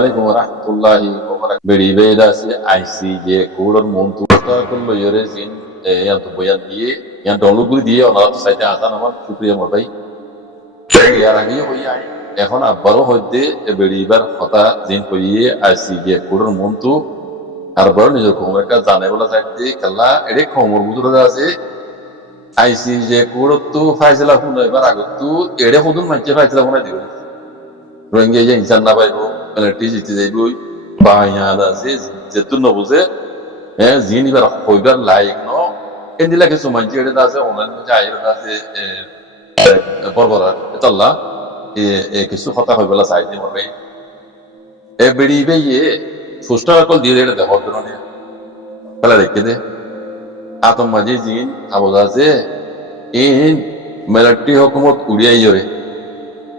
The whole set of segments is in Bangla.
আলাইকুম ওয়া রাহমাতুল্লাহি ওয়া বারাকাতুহু। বেড়ি বেদা আছে আইসি যে কোড়র মন তুস্তা করলো ইরে জিন ইয়ান তো বয়ান দিয়ে ইয়ান ডলগুলি দিয়ে ওনারা সাইতে আসান আমার শুকরিয়া মোর ভাই ইয়ার আগে হই আই এখন আবারও হইতে বেড়িবার কথা জিন কইয়ে আইসি যে কোড়র মন তু আর বড় নিজের কোমর কা জানে বলা চাইতে কাল্লা এরে কোমর বুজুরা আছে আইসি যে কোড়র তু ফাইসলা হুন এবার আগত তু এড়ে হুদুন মাইছে ফাইসলা হুনাই দিবে রোহিঙ্গা যে ইনসান না পাইব পেনাল্টি জিতে যাইব বাহাইয়াদ আছে যেতুন নবুঝে হ্যাঁ জিন এবার হইবার লাইক ন এন্দিলা কিছু মানছি এটা আছে অনলাইন মধ্যে আইরা আছে বরবরা এতাল্লা কিছু কথা হইবলা চাই দি মরবে এ বেড়ি বেয়ে ফুস্টার কল দিয়ে এটা দেখো ধরনে তাহলে দেখে দে আতম মাঝে জিন আবজ আছে ইন মিলিটারি হুকুমত উড়িয়াই জরে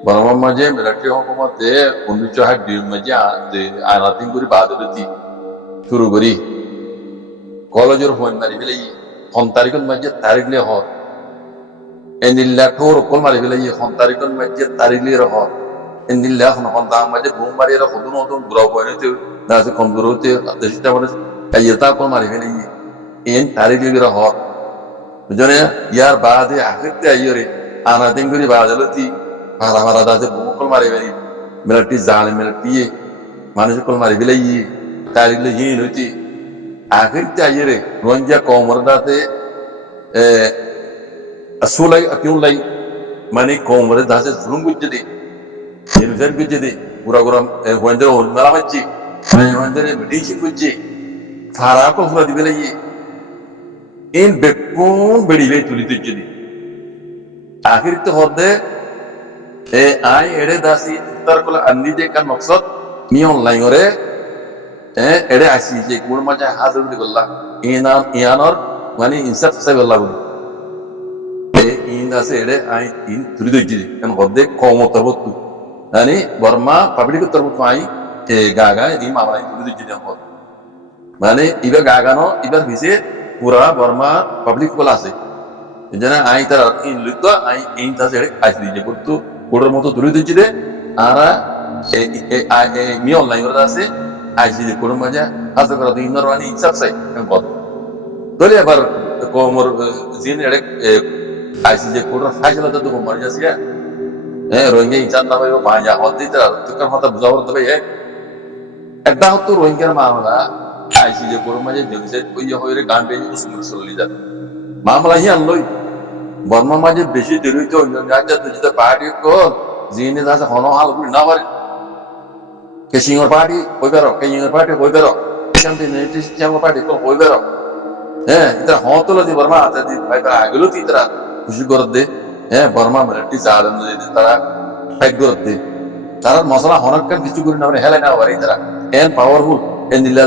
বর্মার মাঝে মিলিটারি হুকুমতে 1962 মাঝে আনাতিন করে বাদলতি শুরু করি কলেজের ফোন মারি ফেলে 9 তারিখের মাঝে তারিখ লিয়ে হর এনিল্লা টোর কল মারি ফেলে 9 তারিখের মাঝে তারিখ লিয়ে হর এনিল্লা এখন দাম মাঝে বোম মারি এরা হদুন হদুন গ্রহ পয়েন্টে দাসে কমজোর হতে দেশটা মানে আইতা কল মারি ফেলে এন তারিখ লিয়ে হর বুঝনে ইয়ার বাদে আখিরতে আইরে আনাতিন করে বাদলতি ভাড়া ভাড়া দাসে বোম কল মারি ফেলি মিলিটারি জালে মিলিটারি মানুষ কল মারি ফেলে তারিখ লিয়ে হইতি আখিরতে আইরে রঞ্জা কমর দাতে আসুলাই আকিউলাই মানে কমরে দাসে জুলুম করছে দে নির্যাতন করছে দে পুরা পুরা ওয়ান্ডার মেলা মারছে ওয়ান্ডার মেডিসিন করছে ফারা কো পুরা দিবে লাগি ইন বেকুন বেড়িবে তুলি তুলছে দে আখিরতে হদে আই এড়ে দাসি তার কল আন্দি দে কান মকসদ নি অনলাইন ওরে এড়ে আসি যে কোন মাঝে হাজার দি গল্লা ইয়ানর মানে ইনসাফ সাহেব আল্লাহ ইন আছে এড়ে আই ইন তুলি দইছি কারণ হদে কম তরবত মানে বর্মা পাবলিক তরবত আই গাগা ই মামলা তুলি দইছি হদ মানে ইবা গাগানো ইবার ভিসে পুরা বর্মা পাবলিক কল আছে যেন আই তার ইন লুত আই ইন তাছে এড়ে আইছি যে করতো কোড়ের মতো তুলি দইছি দে আরা মি অনলাইন করে আছে আইসি যে কোন মাঝে হাজার করা দিন রানি ইনসাফ চাই কত দলে আবার কোমর জিন এড়ে আইসি যে কোন ফাইসলা তো মারি যাচ্ছে রোহিঙ্গা ইনসান না ভাই বাজা হতে তোর কথা বুঝাবো তো ভাই একটা হতো রোহিঙ্গার মামলা আইসি যে কোন মাঝে জেনসেট কইয়া হইরে গান বেজে মুসলিম চলে যায় মামলা হি আনলই বর্মা মাঝে বেশি দেরি হইতে অন্য রাজ্যে যেটা পার্টি কল জিনে যাচ্ছে হন হাল না পারে কেসিংর পার্টি হই বেরো কেসিংর পার্টি হই বেরো চ্যাম্পিয়ন পার্টি হই বেরো এটা হতলো দি বর্মা আতে দি ভাই ভাই আগলো তি তারা খুশি করে দে বর্মা মিলিটারি জালেম দি তারা ফাইট করে দে তারা মশলা হনকার কিছু করে না হেলে না পারে তারা এন পাওয়ারফুল এন দিল্লা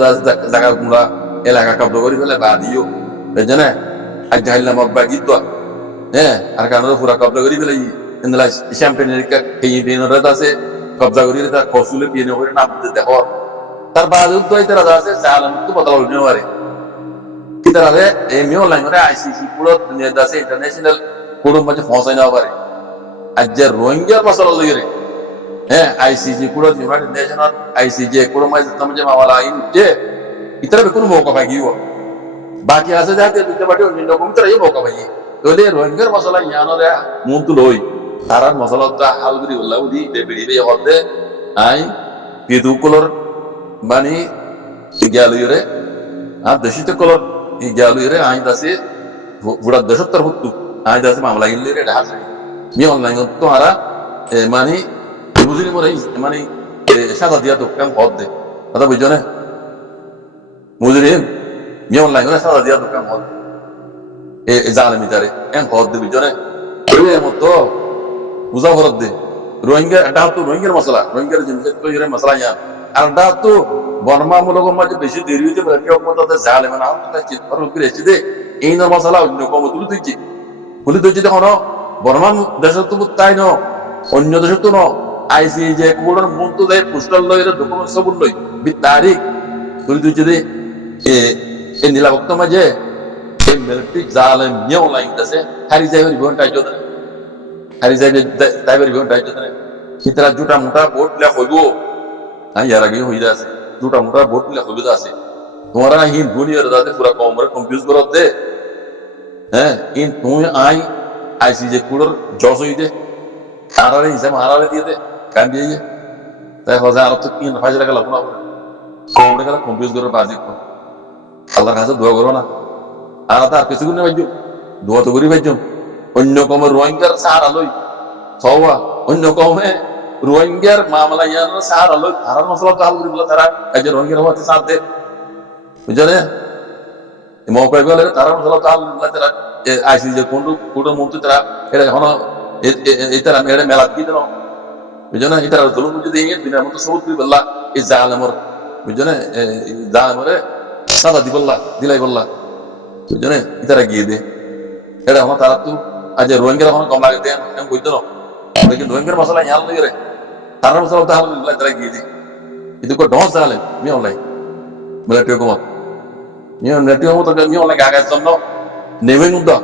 জায়গা গুলা এলাকা কব্জা করে ফেলে বাদিও বুঝছেন আজ জাহিল নামক বাগিত আর কারণ পুরা কব্জা করে ফেলে এনলা চ্যাম্পিয়নের কেই দিনের আছে কব্জা করি তার কসুলে পিয়ে করে নাম দেখো তার বাজু তো তারা আছে জালেম তো বদলা হইতে পারে কি তারা এমনি অনলাইন করে আইসিসি পুরো দুনিয়া আছে ইন্টারন্যাশনাল কোড মাঝে পৌঁছাই না পারে আজ যে রোহিঙ্গার মশলা লইরে আইসিসি পুরো ইউনাইটেড নেশনাল আইসিজে কোড মাঝে তোমার মামলা আইন যে ইতরা কোনো মৌকা পাই গিয়ে বাকি আছে যাতে দুটো পার্টি অন্য রকম তারা এই মৌকা পাই তাহলে রোহিঙ্গার মশলা ইয়ানরে মন্তু লই তার মশলা তো হাল করি বললা উদি বেড়িবে হতে আই পেদু কলর মানে গেলুরে আর দেশিত কলর গেলুরে আই দাসে পুরা দেশত্তর হতো আই দাসে মামলা ইনলে রে হাসে মি অনলাইন তো হারা মানে বুঝিনি মরে মানে সাদা দিয়া তো কাম হদ দে কথা বুঝছো না বুঝলি মি অনলাইন করে সাদা দিয়া তো কাম হদ জালে মিটারে এন হদ দে বুঝছো না ওই মতো বুঝা হরদ দে রোহিঙ্গা এটা তো রোহিঙ্গার মশলা রোহিঙ্গার জিনিস তো মশলা ইয়া আর এটা তো বর্মা মূলক মাঝে বেশি দেরি হইতে পারে কেউ মতো জালে মানে আমার চিৎকার করে এসে দে এই না মশলা অন্য কম তুলে তুলছি দেখো বর্মা দেশের তো তাই ন অন্য দেশের তো ন আইসি যে কোড়ন মন্ত দেয় পোস্টাল লই ডকুমেন্ট সব লই বি তারিখ তুলে তুলছি দে এ নীলাভক্ত মাঝে এই মিলিটারি জালে নিয়ে অনলাইন আছে হারি যাই জীবন টাইট হারি যাই তাইবার জীবন টাইট কিতরা জুটা মোটা ভোট লে হইব হ্যাঁ ইয়ার আগে হইয়া আছে দুটা মোটা ভোট মিলে সুবিধা আছে তোমারা হিন দুনিয়ার দাদে পুরা কমরে কনফিউজ করত দে হ্যাঁ ইন তুমি আইসি যে কুড়োর জজ হই দে আরারে হিসাব আরারে দিয়ে দে কান দিয়ে তাই হজে আর তো কি ফাইজ লাগা লাগবো না কমরে গেলে কনফিউজ করে বাজি আল্লাহর কাছে দোয়া করো না আর তার কিছু গুণ বাজ্য দোয়া তো করি বাজ্য অন্য কমে রোহিঙ্গার সাহারা লই সওয়া অন্য কমে রোহিঙ্গার মামলা ইয়ার সাহারা লই তারার মশলা তো হাল করি বলে তারা এই যে রোহিঙ্গার হওয়াতে সাথ দে বুঝলে মৌকাই বলে তারার মশলা তো হাল করি তারা আইসি যে কোন মন্ত্রী তারা এটা এখন এটা মেয়েরা মেলা দিয়ে দিল বুঝলে এটা জলুম যদি দিনের মতো সবুজ করি বললা এই জালেমর বুঝলে জালেমরে সাদা দি বললা দিলাই বললা বুঝলে ইতারা গিয়ে দে এটা এখন তারা তো আজ রোহিঙ্গার এখন কম লাগে দেন আমি কইতো না लेकिन রোহিঙ্গার মশলা ইয়াল লাগে রে তারার মশলা তো হাল তারা গিয়ে দে itu kok dong জালেম মি অনলাইন মিলিটারি কম মি মিলিটারি কম তো মি অনলাইন গাগাস জন্য নেমে নুদা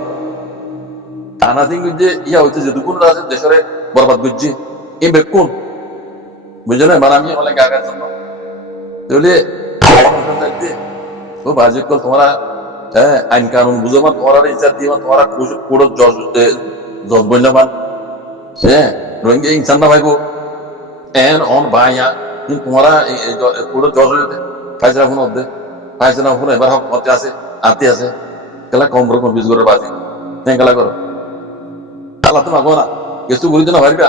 আনা দিন যে ইয়া হইতে যে দুকুন আছে দেশরে বরবাদ গুজি এই বেকুন বুঝলে মানে আমি অনলাইন গাগাস জন্য তাহলে তো বাজিক কল তোমরা হ্যাঁ আইন কানুন বুঝো মা তোমরা ইজ্জত দিও তোমরা কোড় জজ জজ বইনা মান হ্যাঁ রোহিঙ্গা ইনসান না ভাইবো এন অন ভাইয়া কিন্তু তোমরা কোড় জজ ফাইজরা ফোন দে ফাইজরা ফোন এবার হক মতে আছে আতে আছে কেলা কম রকম বিজ করে বাজি হ্যাঁ কেলা করো আল্লাহ তো মাগো না কিছু বলি তো না ভাইবা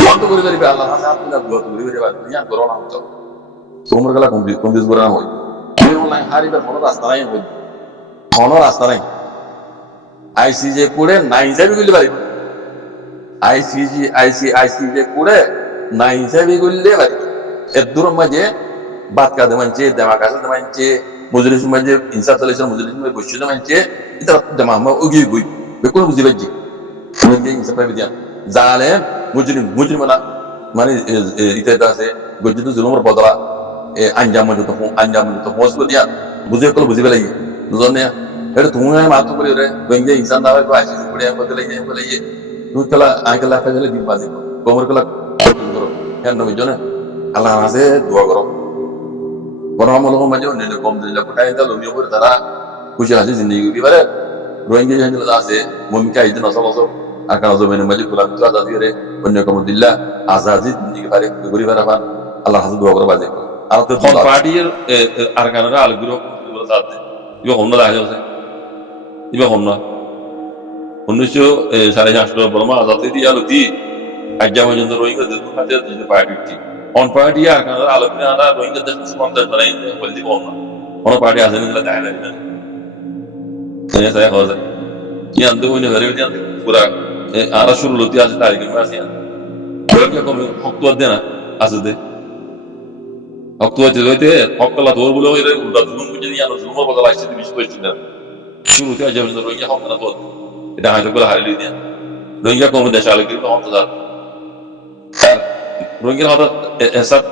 বন্ধ করে দিবে আল্লাহ হাতে হাত না দোয়া করে দিবে ইয়া করো না তো তোমরা কেলা কম বিজ করে না হই অনলাইন হারিবার কোনো রাস্তা নাই কোনো রাস্তা নাই আইসিজে করে নাই হিসাবে করলে পারিব আইসিজে করে নাই হিসাবে করলে পারিব এর দূর মাঝে বাদ কাঁদে মানছে দেমা কাছে মানছে মজুরির মাঝে ইনসাফ চালিয়েছিল মজুরির সময় বসছিল মানছে এটা দেমা ওগিয়ে বই বেকুন বুঝি পাইছি ইনসাফ পাইবে দিয়া জালেম মুজরিম মানে ইতে আছে গজ্জিত জুলুমের বদলা আঞ্জাম মজুত মজবুত দিয়া বুঝে কল বুঝি পেলাই দুজনে এটা তুমি মাত্র করে রে বেঙ্গে ইনসান দাওয়াই তো আইসি পড়ে বদলে তুই কলা আইকলা কাজলে দিন বাজি কোমর কলা করো কেন বুঝনে আল্লাহ আছে দোয়া করো বড় আমল মাঝে অন্য কম দিলে কোটাই দাও লোমিও করে তারা খুশি আছে জিন্দেগি কি পারে রোহিঙ্গা জানলে আছে মমিকা ইদিন আসল আসল আকার জমিনের মাঝে গোলাম তো আজাদি করে অন্য কম দিল্লা আজাদি জিন্দেগি পারে গরি পারে আল্লাহ হাতে দোয়া করো বাজি আর তো পার্টির আর কারণে আলগুলো বলে যাচ্ছে ইবা হন্য দেখা যাচ্ছে ইবা হন্য 1947 বর্মা আজাদি দিয়ে আলো দি আজ্ঞা পর্যন্ত রোহিঙ্গা খাতে দিতে পার্টি অন পার্টি আর কারণে আলোচনা আদা রোহিঙ্গা দেশ সন্তান বানাই বলে দিব না কোন পার্টি আছে না দেখা যায় না সেই সাথে হচ্ছে কি আনতে ওই না ভেরিফিকেশন আনতে পুরা আর শুরু লতি আছে তারিখে আছে রোহিঙ্গা কম হক দেয় না আছে দে হইতে হকলা তোর বলে হইলে উল্টা জুলুম বুঝে দিয়ে আনো জুলুমের বদলা আসছে বিশ পঁচিশ না শুরুতে আজ পর্যন্ত রোহিঙ্গা হক না তোর এটা হাইতে করে হারিয়ে দিয়ে রোহিঙ্গা কম দেশে আলো কিন্তু হক যা রোহিঙ্গার হঠাৎ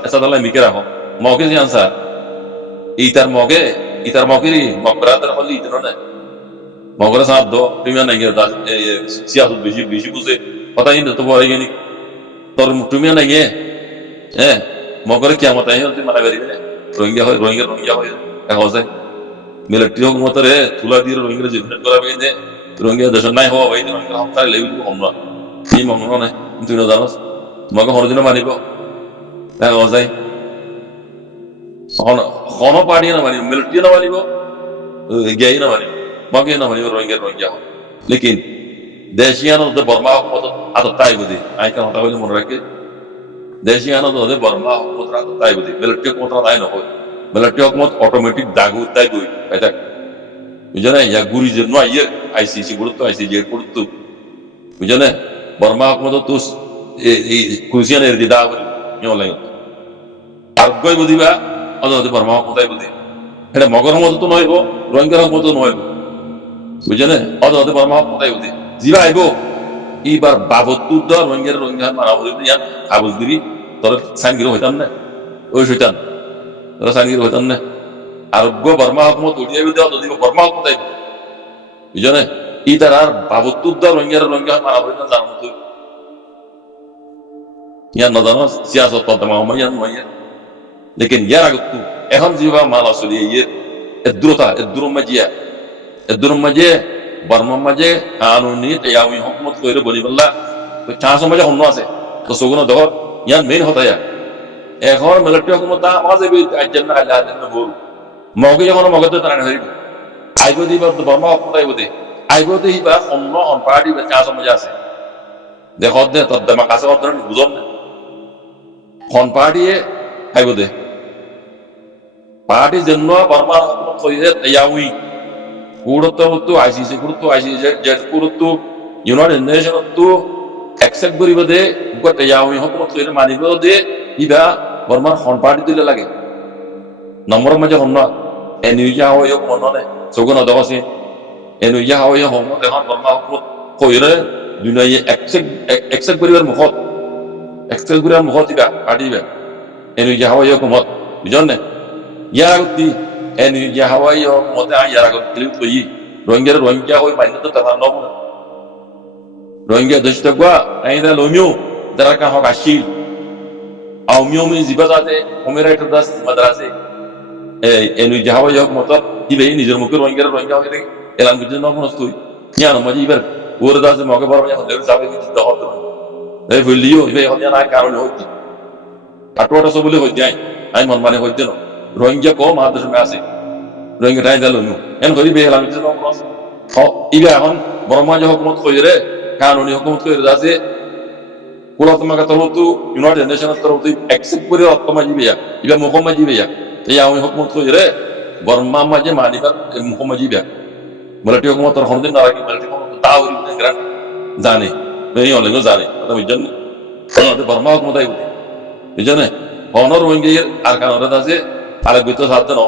এসা দালাই মিকে রাখো মগে যে আনসার ইতার মগেরই মগরাতের হলে ইতার না মগরা সাপ দো তুমি না গিয়ে সিয়াসত বেশি বুঝে কথা কিন্তু তো বড় গেনি তোর তুমি না গিয়ে হ্যাঁ মগরে কিয়ামত আই হতে মানা বেরিবে রোহিঙ্গা হয় এখন যায় মিলিটারি হোক মতরে তুলা দিয়ে রোহিঙ্গা জীবন করা বেঁধে রোহিঙ্গা দেশ নাই হওয়া ভাই রোহিঙ্গা হপ্তাহে লেবি কম না এই মঙ্গ নাই তুই না জানাস তোমাকে হরদিনে মানিব এখন যায় কোনো পার্টি না মানিব মিলিটারি না মানিব গিয়ে না মানিব মগে না মানিব রোহিঙ্গা হয় লেকিন দেশিয়ান বর্মা হকমত আদত তাই বুঝি আইকান হতা হইলে মনে রাখে দেশিয়ান বর্মা হকমত আদত তাই বুঝি মিলিটারি হকমত তাই নহয় মিলিটারি হকমত অটোমেটিক দাগু তাই গই এটা বুঝলে ইয়া গুরি যে নয় ইয়ে আইসিসি গুরুত্ব আইসিজি গুরুত্ব বুঝলে বর্মা হকমত তো এই কুসিয়ানের দিদা লাগে আর গই বুঝিবা অত বর্মা হকমতাই বুঝি এটা মগর মত তো নইব রোহিঙ্গার হকমত নইব বুঝলে অত বর্মা হকমতাই বুঝি জিবা আইব এইবার বাবতুর দর রোহিঙ্গা মারা বলি ইয়ান আবুল দিবি তোর সাইনগিরি হইতাম না ওই শৈতান তোরা সাইনগিরি হইতাম না আরোগ্য বর্মা হকমত উঠিয়ে দেওয়া যদি বর্মা হকমতাই বুঝলে ই তার আর বাবতুর দর রোহিঙ্গা মারা বলি না জানো তুই ইয়ান না জানো সিয়াসত পদ্মা ইয়ান নয় লেকিন ইয়ার আগতো এখন যেবা মাল আসলে ইয়ে এদুরম মাঝে বর্মার মাঝে কানুনি তেয়াউই হুকুমত কইরে বলি বললা তো চান্স মাঝে অন্য আছে তো সগুন ধর ইয়ান মেইন হতায়া এখন মিলিটারি হুকুমত মাঝে বি আজ্জান না আল্লাহ না বল মগে যখন মগে তো তারা হইব আইবো দিবা বর্মা হুকুমত আইবো দিবা অন্য অন পার্টি বা চান্স মাঝে আছে দেখো দে তো দমা কাছে অদর বুঝন কোন পার্টি আইবো দে পার্টি জন্য বর্মা হুকুমত কইরে তেয়াউই গুরুত্ব আইসিসি যে গুরুত্ব ইউনাইটেড নেশন তো একসেপ্ট করিব দে গতে ইয়াউই হুকুমত কইরে মানিব দে ইবা বর্মার হন পার্টি দিলে লাগে নম্বর মাঝে হন না এনুইয়া হয় কোন ননে সগুন দবসি এনুইয়া হয় হন এখন বর্মা হুকুমত কইরে দুনিয়া একসেপ্ট করিবার মুখত ইবা পার্টি বা এনুইয়া হয় হুকুমত বুঝনে ইয়ার গতি এনুইয়া হয় হুকুমত ইয়ার গতি কই রোহিঙ্গা হই মাইনে তো তারা নব রোহিঙ্গা দেশটা গা আইনা লোমিও যারা কা হক আসিল আউমিও মি জিবাজাতে ওমেরাইটার দাস মাদ্রাসে এনুই জাহাওয়া yok মত দিবে নিজের মুখে রোহিঙ্গা হইরে এলান করতে নব নস্তই জানো মাঝে এবার ওর দাসে মগে বড় যখন লের যাবে কি তো হতো এই ভুলিও ইবে হদিয়া না কারণ হইতি কাটোটা সব বলে হইতি আই মন মানে হইতি না রোহিঙ্গা কো মাদ্রাস মে আছে রোহিঙ্গা টাই দালো এন করি বে এলান করতে নব নস ইবে এখন বর্মা যে হুকুমত কইরে কানুনি হুকুমত কইরে দাসে কুলাতমাকা তরফতু ইউনাইটেড নেশনের তরফতু একসেপ্ট করে অত্তমা জিবিয়া ইবা মুখমা জিবিয়া এই আমি হুকুমত কইরে বর্মা মাঝে মানিবার মুখমা জিবিয়া মিলিটারি হুকুমত হরদিন না রাখি মিলিটারি হুকুমত তাওরি গ্রান্ট জানে এই হলেন জানে কথা বুঝছেন তো বর্মা হুকুমত আই বুঝছেন হনর রোহিঙ্গা আর কানরে দাসে আলে গইতো সাথে ন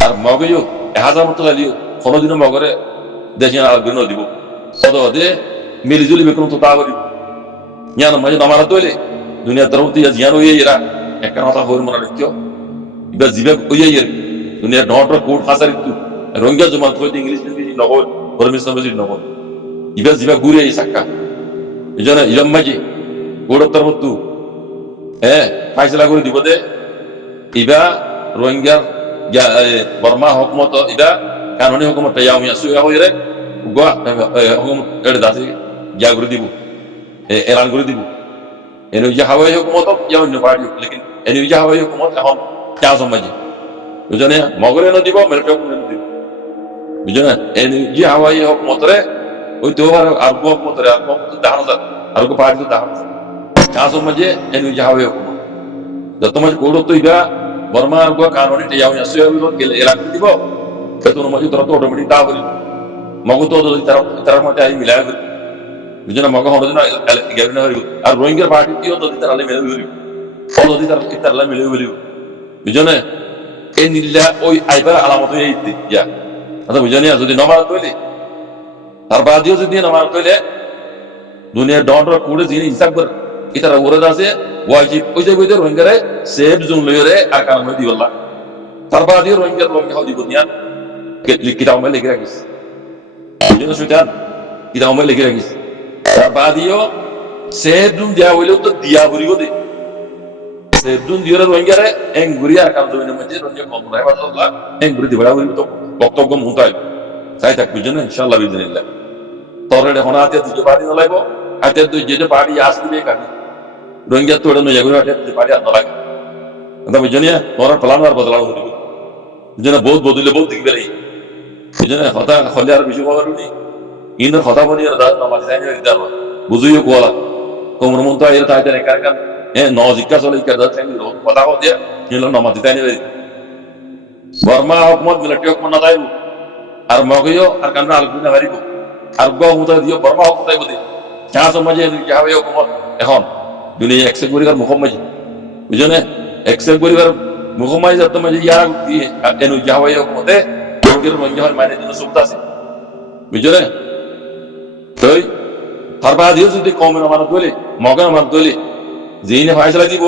আর মগইও 1000 মতো গালিও কোনদিনও মগরে দেশে আর গিন দিব সদদে মিলিজুলি বেকন তো তাওরি ஞான மஜ নামারা তৈলে দুনিয়া তরফতি জিয়ান হইয়ে এরা একটা কথা হইর মনে রাখিও ইবা জিবে হইয়ে এর দুনিয়া ডটর কোড হাসার ইতু রোহিঙ্গা জমা কইতে ইংলিশ বিজি নহল পরমিশন বিজি নহল ইবা জিবে গুরে এই সাক্কা এজনা ইলাম মাজি কোড তরফতু ফাইসলা করে দিব দে ইবা রোহিঙ্গা বর্মা হুকুমত ইবা কানুনি হুকুমত ইয়ামি আসুয়া হইরে গোয়া হুকুমত এর দাসি গিয়া করে দিব এলান করে দিব এনুইয়া হাওয়াই হুকুমত ইয়া অন্য পার্টি লেকিন এনুইয়া হাওয়াই হুকুমত এখন চা সমাজে বুঝনে মগরে ন দিব মিলিটারি হুকুমত দিব বুঝনে এনুইয়া হাওয়াই হুকুমতরে ওই তো আর হুকুমতরে আর হুকুমত দাহানো যা আর কো পার্টি দাহানো চা সমাজে এনুইয়া হাওয়াই হুকুমত যত মাঝে কোড তো ইবা বর্মা আর গো কানুনি তে ইয়াও আসুয়া বিরোধ গেলে এলান করে দিব বেতন মাঝে তোরা তো অটোমেটিক দাও করি মগ তো তার মধ্যে আই মিলাই বুঝনা মগ হরদিন গেবিন হইব আর রোহিঙ্গা পার্টি তিও তো তার আলে মিলে হইব ফলো তার আলে মিলে হইব বুঝনা এই নিল্লা ওই আইবার আলামত হই ইতি ইয়া আচ্ছা বুঝনি যদি নমার তৈলে তার বাদিও যদি নমার তৈলে দুনিয়া ডটর কোডে জিনি হিসাব কর ইতারা ওরে আছে ওয়াজিব ওই যে বইতে রোহিঙ্গারে সেফ জোন লইরে আর কারণ হই দিবল্লা তার বাদিও রোহিঙ্গা হদি দুনিয়া কিতাব মে লিখে রাখিস বুঝনা সুইটান কিতাব মে লিখে রাখিস বাদিও সেদুন দিয়া হইলেও তো দিয়া বুড়িও দে সেদুন দিওরে রোহিঙ্গারে এঙ্গুরি আর কাম জমিনের মধ্যে রোহিঙ্গা কম রায় বাদলা এঙ্গুরি দিবড়া বুড়ি তো বক্তব্য মুতাই চাই থাক বুঝছেন ইনশাআল্লাহ বিজনিল্লাহ তরে এখন আতে দুটো পার্টি না লাইবো আতে দুই যে পার্টি আসবে কাটি রোহিঙ্গা তো ওড়া নয়া গুলো আতে দুটো পার্টি না লাগে এটা বুঝছনিয়া তোর প্ল্যান আর বদলাও হইব বুঝছেন বহুত বদলে বহুত দিক বেলাই বুঝছেন কথা খলে আর বিশু খবর নি ইন্দর কথা বলি আর দাদ নামাজ চাই না দিদার বুঝুইও কোলা কোমর মন তো এর তাইতে রে কারকান নজিকা চলে কাদা চাই কথা কো দিয়া নিল নামাজ চাই না বর্মা হুকুমত মিলিটারি হুকুমত না যাইব আর মগইও আর কান্না আলগুনা হারিব আর গো হুতা দিও বর্মা হুকুমত যাইব দে চা সমাজে যাবে হুকুমত এখন দুনিয়া একসেপ্ট করিবার মুখমাজি বুঝনে একসেপ্ট করিবার মুখমাজি যত মাঝে ইয়া এনু যাবে হুকুমতে রোগের রোহিঙ্গা মানে দিন সুবিধা আছে বুঝলে তার বাদিও যদি কমের আমার তৈলে মগের আমার তৈলে যেইনে ফাইসলা দিব